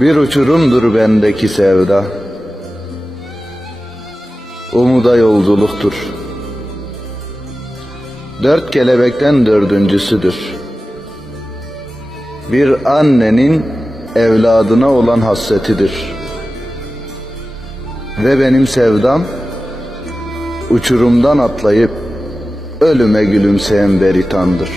Bir uçurumdur bendeki sevda, umuda yolculuktur. 4 kelebekten dördüncüsüdür. Bir annenin evladına olan hasretidir. Ve benim sevdam, uçurumdan atlayıp ölüme gülümseyen Beritan'dır.